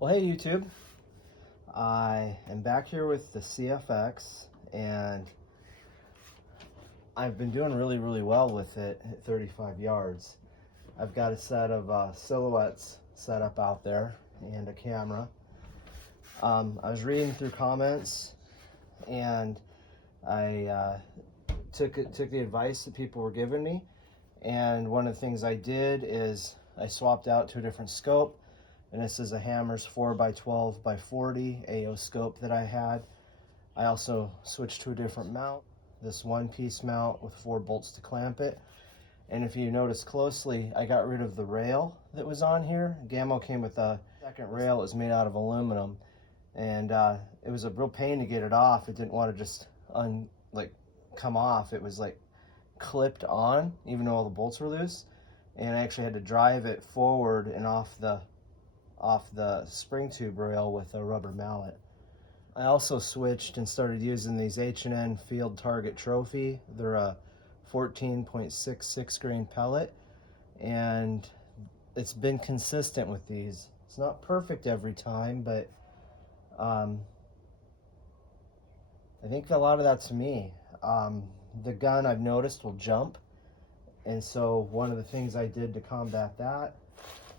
Well, hey YouTube, I am back here with the CFX, and I've been doing really well with it at 35 yards. I've got a set of silhouettes set up out there and a camera. I was reading through comments, and I took the advice that people were giving me, and one of the things I did is I swapped out to a different scope. And this is a Hammer's 4x12x40 AO scope that I had. I also switched to a different mount, this one-piece mount with 4 bolts to clamp it. And if you notice closely, I got rid of the rail that was on here. Gammo came with a second rail. It was made out of aluminum, and it was a real pain to get it off. It didn't want to just come off. It was like clipped on, even though all the bolts were loose. And I actually had to drive it forward and off the spring tube rail with a rubber mallet. I also switched and started using these H&N Field Target Trophy. They're a 14.66 grain pellet, and it's been consistent with these. It's not perfect every time, but I think a lot of that's me. The gun, I've noticed, will jump, and so one of the things I did to combat that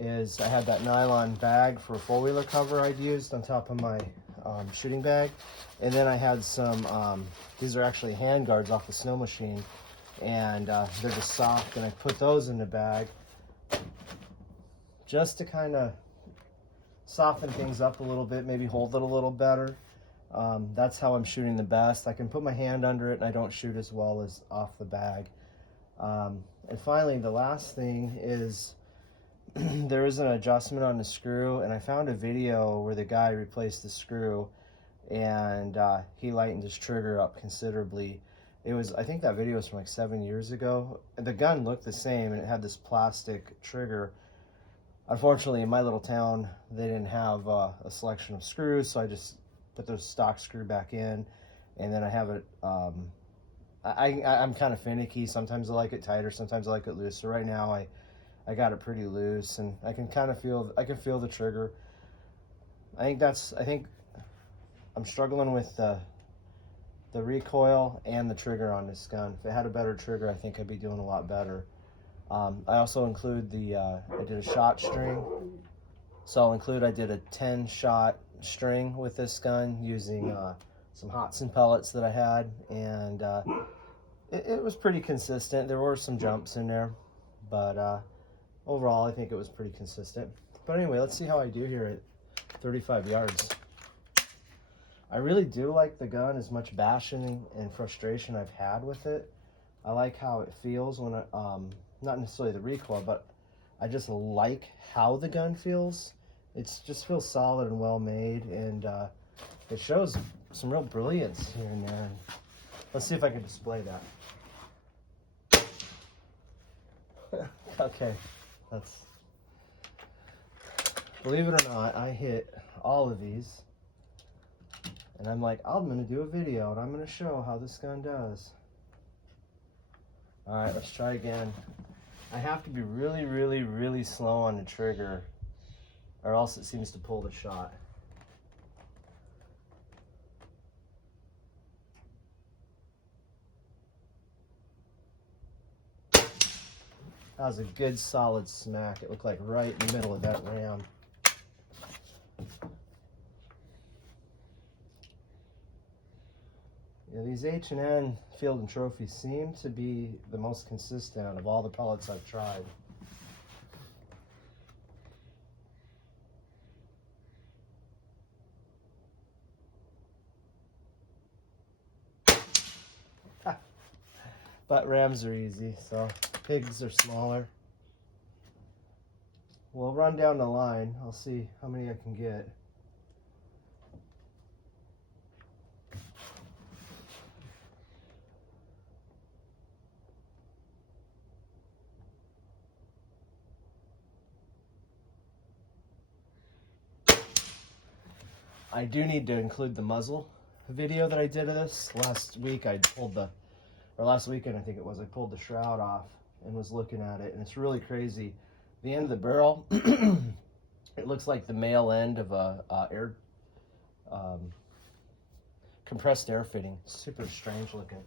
is I had that nylon bag for a four-wheeler cover I'd used on top of my shooting bag, and then I had some these are actually hand guards off the snow machine, and they're just soft, and I put those in the bag just to kind of soften things up a little bit, maybe hold it a little better. That's how I'm shooting the best. I can put my hand under it and I don't shoot as well as off the bag. And finally, the last thing is there is an adjustment on the screw, and I found a video where the guy replaced the screw, and he lightened his trigger up considerably. I think that video was from like 7 years ago. The gun looked the same, and it had this plastic trigger. Unfortunately, in my little town, they didn't have a selection of screws, so I just put the stock screw back in, and then I have it. I'm kind of finicky. Sometimes I like it tighter, sometimes I like it loose. So right now, I got it pretty loose, and I can kind of feel the trigger. I think I'm struggling with the recoil and the trigger on this gun. If it had a better trigger, I think I'd be doing a lot better. I also include I did a shot string. So I did a 10-shot string with this gun using some Hotson pellets that I had, and it was pretty consistent. There were some jumps in there, but overall, I think it was pretty consistent. But anyway, let's see how I do here at 35 yards. I really do like the gun, as much bashing and frustration I've had with it. I like how it feels when not necessarily the recoil, but I just like how the gun feels. It just feels solid and well made, and it shows some real brilliance here and there. Let's see if I can display that. Okay. Believe it or not, I hit all of these, and I'm like, I'm gonna do a video and I'm gonna show how this gun does. All right, let's try again. I have to be really slow on the trigger, or else it seems to pull the shot. That was a good solid smack. It looked like right in the middle of that ram. Yeah, these H&N Field and Trophy seem to be the most consistent out of all the pellets I've tried. But rams are easy, so pigs are smaller. We'll run down the line. I'll see how many I can get. I do need to include the muzzle video that I did of this. Last week last weekend I think it was, I pulled the shroud off and was looking at it, and it's really crazy. The end of the barrel It looks like the male end of a compressed air fitting. Super strange looking.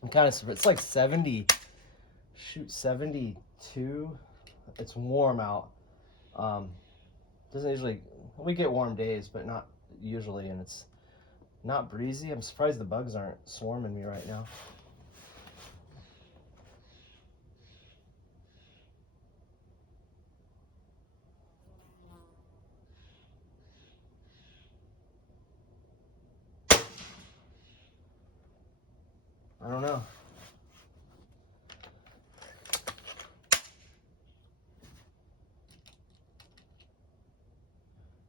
I'm kind of surprised. It's like 70, shoot, 72. It's warm out. Doesn't usually, we get warm days, but not usually, and it's not breezy. I'm surprised the bugs aren't swarming me right now. I don't know.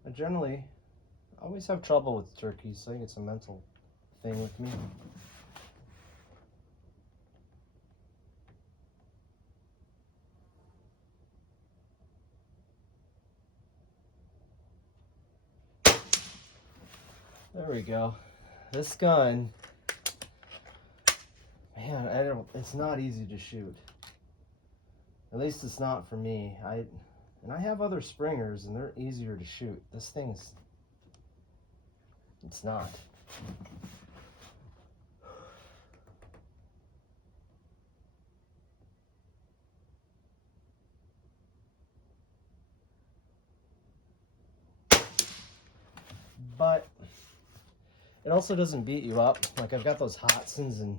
I generally always have trouble with turkeys. I think it's a mental thing with me. There we go. This gun, man, it's not easy to shoot. At least it's not for me. And I have other Springers and they're easier to shoot. This thing's, it's not. But it also doesn't beat you up. Like I've got those Hotsons, and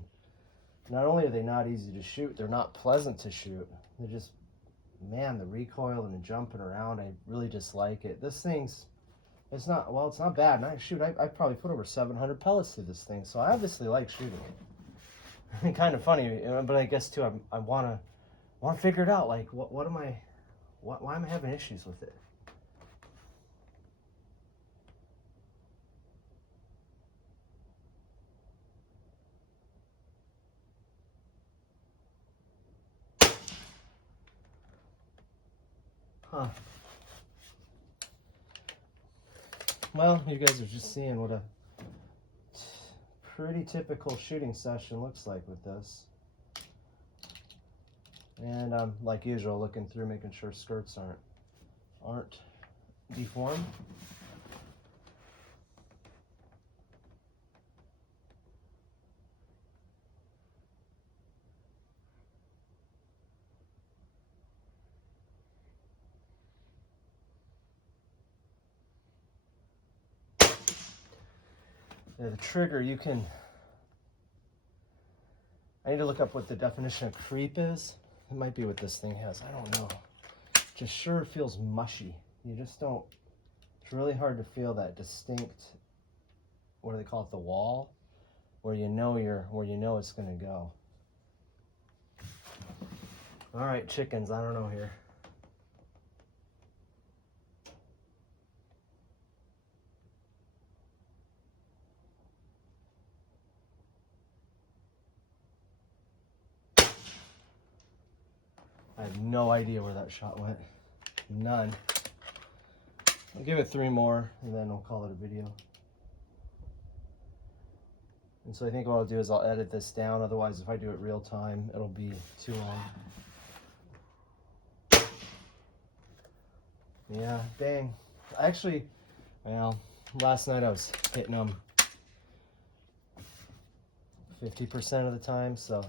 not only are they not easy to shoot, they're not pleasant to shoot. They're just, man, the recoil and the jumping around, I really dislike it. This thing's, it's not, well, it's not bad. And I probably put over 700 pellets through this thing, so I obviously like shooting it. Kind of funny, but I guess too, I want to figure it out. Like, why am I having issues with it? Huh. Well, you guys are just seeing what a pretty typical shooting session looks like with this. And like usual, looking through, making sure skirts aren't deformed. The trigger, you can, I need to look up what the definition of creep is. It might be what this thing has, I don't know. Just sure feels mushy. You just don't, it's really hard to feel that distinct, what do they call it, the wall, where you know it's gonna go. All right, chickens, I don't know here. I have no idea where that shot went. None. I'll give it 3 more and then we'll call it a video. And so I think what I'll do is I'll edit this down. Otherwise, if I do it real time, it'll be too long. Yeah, dang. Actually, well, last night I was hitting them 50% of the time, so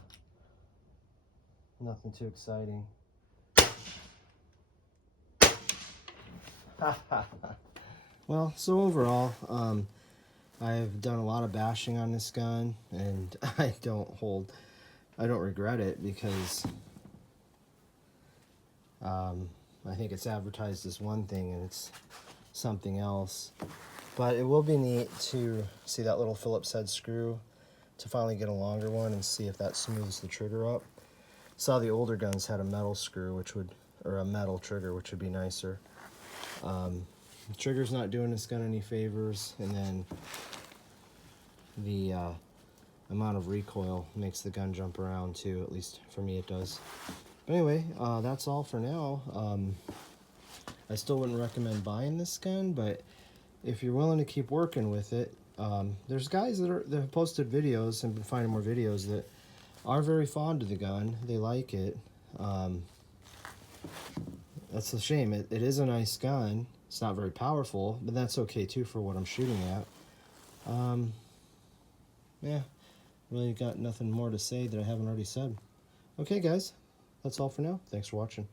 nothing too exciting. Well, so overall, I've done a lot of bashing on this gun, and I don't regret it, because I think it's advertised as one thing and it's something else. But it will be neat to see that little Phillips head screw, to finally get a longer one and see if that smooths the trigger up. Saw the older guns had a metal screw, or a metal trigger, which would be nicer. The trigger's not doing this gun any favors, and then the amount of recoil makes the gun jump around too, at least for me it does. But anyway, that's all for now. I still wouldn't recommend buying this gun, but if you're willing to keep working with it, there's guys that have posted videos and been finding more videos that are very fond of the gun. They like it. That's a shame. It is a nice gun. It's not very powerful, but that's okay too for what I'm shooting at. Yeah, really got nothing more to say that I haven't already said. Okay, guys, that's all for now. Thanks for watching.